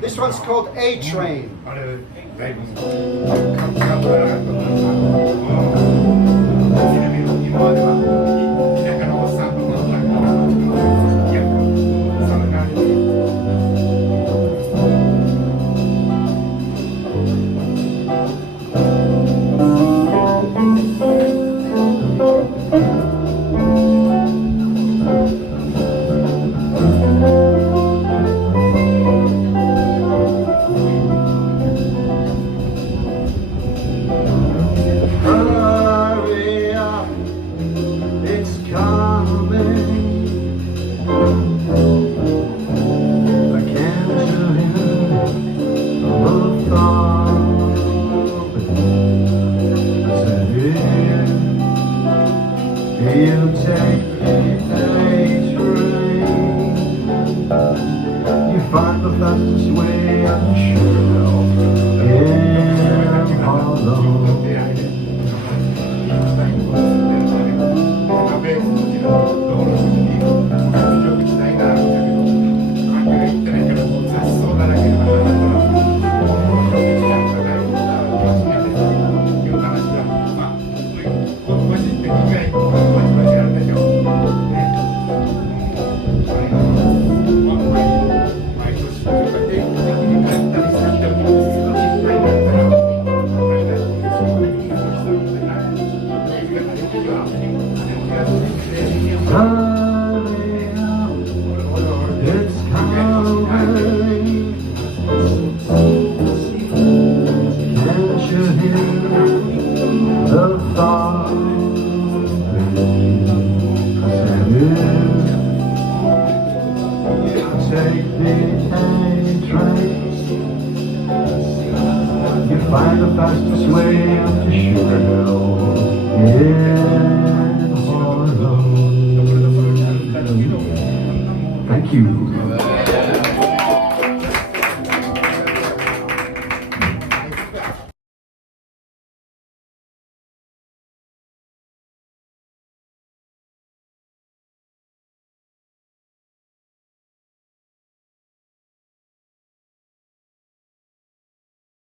This one's called A Train. あれだいぶかぶらなかったな。今までは田舎のおっさんとかいやそんな感じ。You take a train, you find the fastest way up Sugarhill in Harlem. Find the fastest way up to Sugarhill. Yeah.